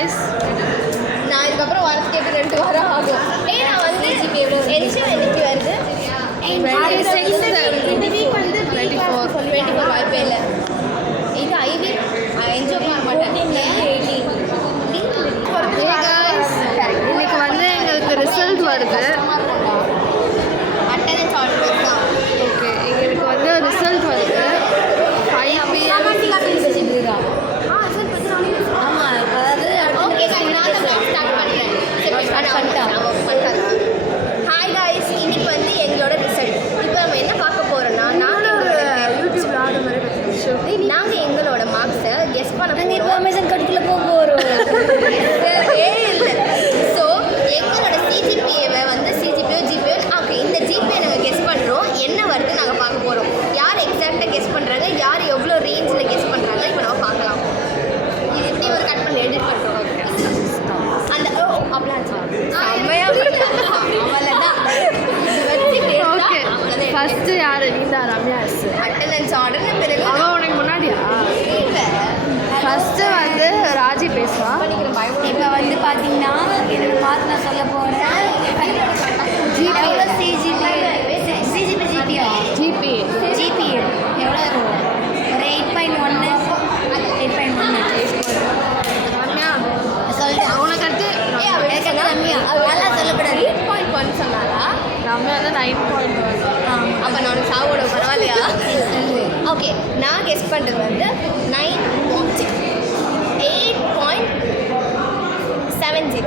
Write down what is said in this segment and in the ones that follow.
guys. நான் இதுக்கப்புறம் வாரத்துக்கு கேட்டு 2 வாரம் ஆகும். நான் வந்து எலிஜிபிள் என்னைக்கு வருது? இந்த வீக் வந்து 24 வாய்ப்பே இல்லை. இது ஐவி என்ஜாய் பண்ண மாட்டேன். இன்னைக்கு வந்து எங்களுக்கு ரிசல்ட் வருது. அட்டெண்டன்ஸ் ஆர்டர் தான். ஓகே, எங்களுக்கு வந்து ரிசல்ட் வருது 5 PM. ஆமாம், அதாவது ஓகே நான் ஸ்டார்ட் பண்ணுறேன். ஹாய் காய்ஸ், இன்னைக்கு வந்து எங்களோட ரிசல்ட். இப்போ நம்ம என்ன பார்க்க போகிறோம்னா, நாங்கள் எங்களோட மார்க்ஸை கெஸ் பண்ண போகிறோம். இப்போ அமேசான் கட்டுக்குள்ளே போக போகிறோம். இல்லை, ஸோ எங்களோட சிஜிபிஏவை வந்து சிஜிபிஓ ஜிபிஓ ஓகே, இந்த ஜிபிஏ நாங்கள் கெஸ் பண்ணுறோம். என்ன வருது நாங்கள் பார்க்க போகிறோம். யார் எக்ஸாக்டாக கெஸ் பண்ணுறாங்க, யார் எவ்வளோ ரேஞ்சில் கெஸ் பண்ணுறாங்க, இப்போ நம்ம பார்க்கலாம். இது எப்படி ஒரு கட் பண்ணி எடிட் பண்ணுறோம். அந்த அப்படிலாம் ஃபர்ஸ்ட் யாரு? நீதா ரம்யா. அட்டெண்டன்ஸ் ஆர்டர் பிறகு அவன் உனக்கு முன்னாடியா? ஃபர்ஸ்ட் வந்து ராஜி பேசுவா. இப்போ வந்து பார்த்தீங்கன்னா என்னோட மார்க் நான் சொல்ல போகிறேன். எவ்வளோ சிஜிபி எவ்வளோ இருக்கும்? ஒரு 8.1 ரம்யா சொல்லிட்டு உனக்கு அடுத்து நல்லா சொல்லக்கூடாது. 8.1 சொன்னாரா? ரம்யா வந்து 9.1. அப்போ நான் சாவோட பரவாயில்லையா? ஓகே, நான் கெஸ் பண்ணுறது வந்து 8.70.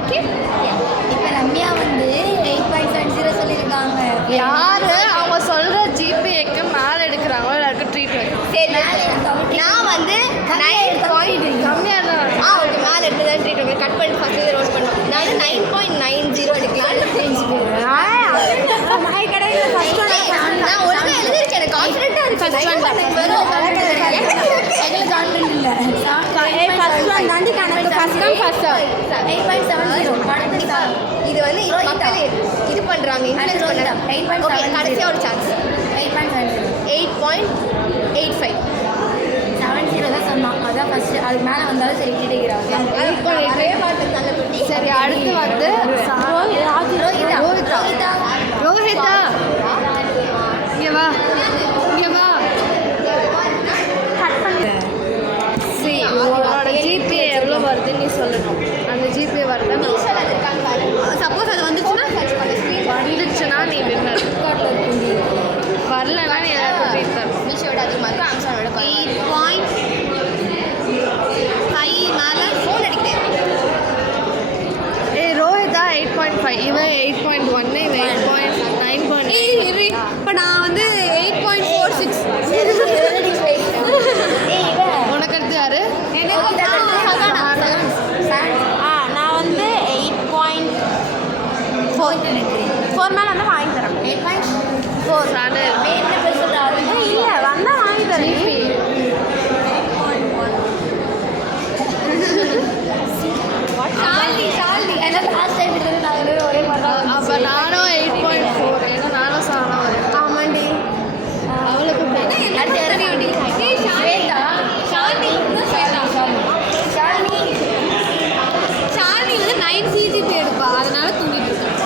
ஓகே, இப்போ ரம்யா வந்து 8.70 சொல்லியிருக்காங்க. யாரு அவங்க சொல்ற ஜிபிஏக்கு மேல எடுக்கிறாங்களோ எல்லாருக்கும் ட்ரீட் வரும். சரி, நான் வந்து 9. கம்மியா தான். ஓகே, மேலே எடுத்து தான் ட்ரீட் வைக்கிறேன். கட் பண்ணி ஃபஸ்ட்டு ரோல் பண்ணோம். நான் 9.90 எடுக்கலாம்னு தெரிஞ்சுக்கிறேன். நான் ஒழுங்காக எழுதிருக்கேன். எனக்கு கான்ஃபிடென்ட்டாக இருக்கு. இது வந்து மக்களே இது பண்ணுறாங்க, இன்ஃப்ளூயன்ஸ் பண்ணுறாங்க. ஓகே, கடைசியாக ஒரு சான்ஸ் 8.85. 70 தான் சொன்னான். அதான் ஃபர்ஸ்ட். அதுக்கு மேலே வந்தாலும் சரி கேட்டுக்கிறாங்க. சரி, அடுத்து வந்து ரோஹிதா. இங்க வா, இங்க வா. சரி, உன்னோட ஜிபிஏ எவ்வளோ வருதுன்னு நீ சொல்லணும். அந்த ஜிபிஏ வருது. சப்போஸ் அது வந்துச்சுன்னா வந்துச்சுன்னா நீ வின்னர். வரலன்னா நீ எல்லாருக்கும் ட்ரீட் தரணும். மீஷோட அதிகமாக இருக்கும், அமேசானோட 8.5 மேலே ஃபோன் அடிக்கிறேன். ரோஹிதா 8.5, இவன் 8.1, இவன் 8.9. இப்போ நான் வந்து 8.46. உனக்கு அடுத்து யாரு? நான் வந்து 8.4 நினைக்கிறேன். 4 மேலே வந்து வாங்கி தரேன். 8.4 நானு என்ன பேர் சொல்கிறாரு? இல்லை வந்தால் வாங்கி தரேன். ஜிபி ஷாலினி ஏன்னா லாஸ்ட் டைம் இருக்கிறது நாங்கள் ஒரே மாதிரி தான். அப்போ நானும் 8.4. ஏன்னா நானும் சாணம் வரேன். ஆமாண்டி, அவளுக்கு அடுத்து இறங்கி ஷாலினி வந்து 9 சிஜிபி எடுப்பா, அதனால தூங்கிட்டு இருக்கேன்.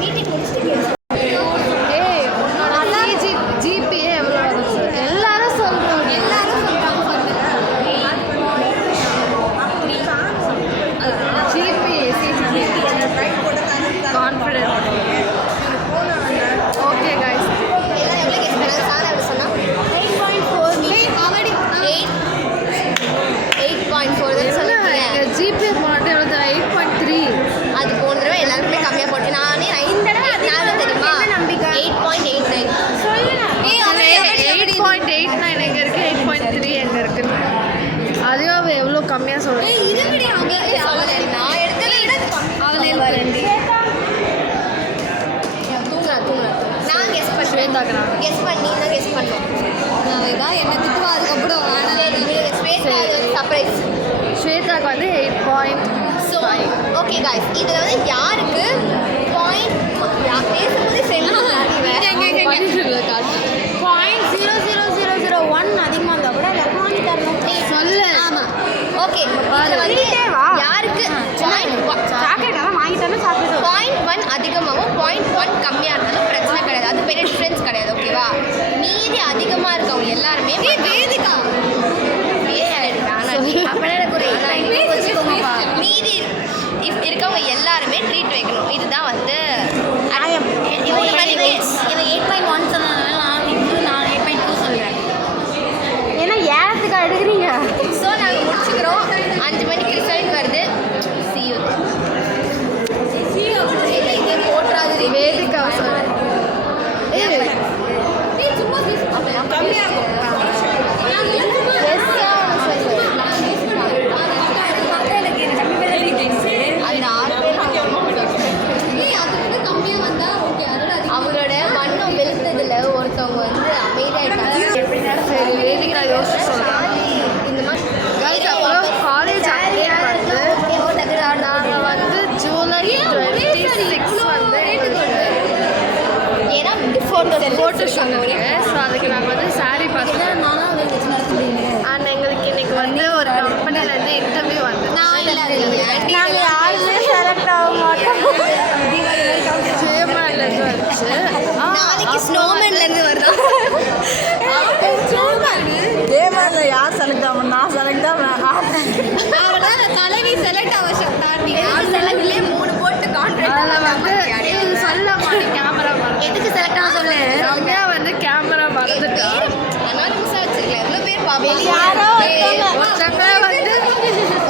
மீட்டிங் முடிச்சுட்டு ஜிபிஏ எவ்வளோ வருது? எல்லாரும் சொல்கிறோம். GPA CGP confident. Okay guys, எல்லாம் எவ்வளோ கெஸ் பண்ணாங்க? சார் எப்படி சொன்னா 8.4 தான் சொல்லுங்க. எங்கள் ஜிபிஏ போட்டு எவ்வளோ? 8.3. அது போன தடவை எல்லாருக்குமே கம்மியாக போட்டு நானே இந்த தடவை நானும் தெரியுமா 8.89. 8.89 எங்கே இருக்குது, 8.3 எங்கே இருக்குது? அதையும் அவள் எவ்வளோ கம்மியாக சொல்கிறேன். நான் எடுத்ததை விட அவளே வரண்டி தூங்குறா. நான் கெஸ் பண்ணுவேன். கெஸ் பண்ணி நான் கெஸ் பண்ணோம். அதுதான் என்ன திட்டுவா. அதுக்கப்புறம் சர்ப்ரைஸ். ஸ்வேதாக்கு வந்து 8.5. ஓகே காய்ஸ், இதில் வந்து யாருக்கு பாயிண்ட் பேசும்போது .00001 அதிகமாக இருந்தால் கூட வாங்கி தரணும். சொல்லு. ஆமாம், ஓகே இதில் வந்து யாருக்கு பாயிண்ட் 1 அதிகமாகவும் பாயிண்ட் 1 கம்மியாக இருந்தாலும் பிரச்சனை கிடையாது, அது பெரிய டிஃப்ரென்ஸ் கிடையாது. ஓகேவா? மீதி அதிகமாக இருக்கவங்க எல்லாருமே வேதிகா மீதி இருக்கவங்க எல்லாருமே ட்ரீட் வைக்கணும். இதுதான் வந்து இவன் 8.1 சொன்னதுனால நான் 8.2 சொல்கிறேன். ஏன்னா ஏறத்துக்கு எடுக்கிறீங்க. ஸோ நாங்கள் முடிச்சுக்கிறோம். 5 மணிக்கு ரிசல்ட் வருது. See you. இதே போட்டுறாது வேதிகா சொல்கிறேன். சும்மா கம்மியாகும். அவங்களோட வண்ணம் வெளுத்ததுல ஒருத்தவங்க வந்து அமைதியாயிட்டாங்க. சரி வேதிகா யோசிச்சு சொல்கிறேன். இந்த மாதிரி Guys, அப்புறம் காலேஜ் அப்டேட் வந்து நாங்கள் வந்து ஜூலை 26 வந்து ஏன்னா ஃபோட்டோ ஷூட் இருக்கு. ஸோ அதுக்கு நாங்கள் வந்து சாரீ பார்த்துட்டோம். அண்ட் எங்களுக்கு இன்னைக்கு வந்து ஒரு கம்பெனிலேருந்து இன்டர்வியூ வந்து நாங்கள் யாருமே செலக்ட் ஆக மாட்டோம். ஜெயமான்லேருந்து வந்துச்சு. நாளைக்கு ஸ்னோமேன்லேருந்து வருதா? ஏமாதிரி யார் செலக்ட் ஆகணும்? நான் செலக்ட் ஆகிறேன். அவளால் தலைவி செலக்ட் ஆக சொன்னாங்க. செலக்ட்லேயே 3 போட்டு அதில் வந்து இது சொல்ல மாட்டேன் கேமரா எதுக்கு செலக்ட் ஆக சொல்லு? ரம்யா வந்து கேமரா மறந்துட்டா. அதனால மிஸ்ஸாக வச்சுக்கலாம். எவ்வளோ பேர் பார்ப்பாங்க.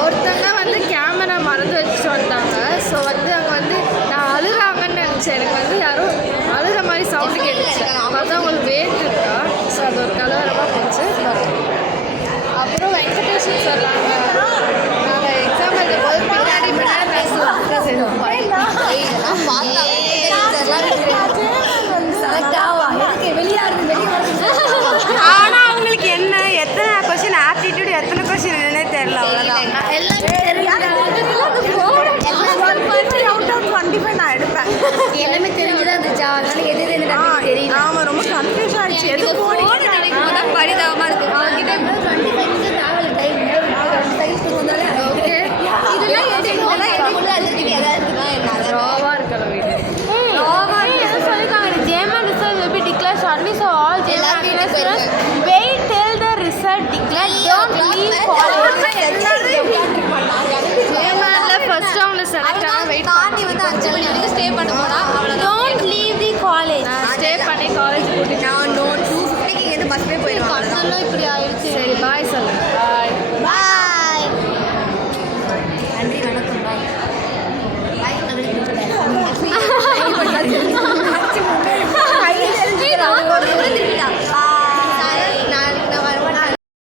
ஒருத்தங்க வந்து கேமரா மறந்து வச்சுட்டு வந்தாங்க. ஸோ வந்து அங்கே வந்து நான் அழுறாங்கன்னு நினச்சேன். எனக்கு வந்து யாரும் அழுகிற மாதிரி சவுண்டு கேட்டுச்சு. அதான் அவங்களுக்கு வேர்த்து இருக்கா. ஸோ அது ஒரு கலவரமாக போச்சு. அப்புறம் வெங்கடேஷன் சொன்னாங்க நாங்கள் எக்ஸாம் எழுதும் போது பின்னாடி ஆனால் அவங்களுக்கு என்ன எத்தனை கொஸ்டின் ஆப்டிடியூட் எத்தனை கொஸ்டின் என்னன்னே தெரியல. அவ்வளோதான். அவுட் ஆஃப் 25 நான் எடுப்பேன். எல்லாமே தெரிஞ்சுதான் இருந்துச்சா? அதனால எது தெரியல. ஆமாம், ரொம்ப கன்ஃபியூஸ் ஆகிடுச்சு. எது போடி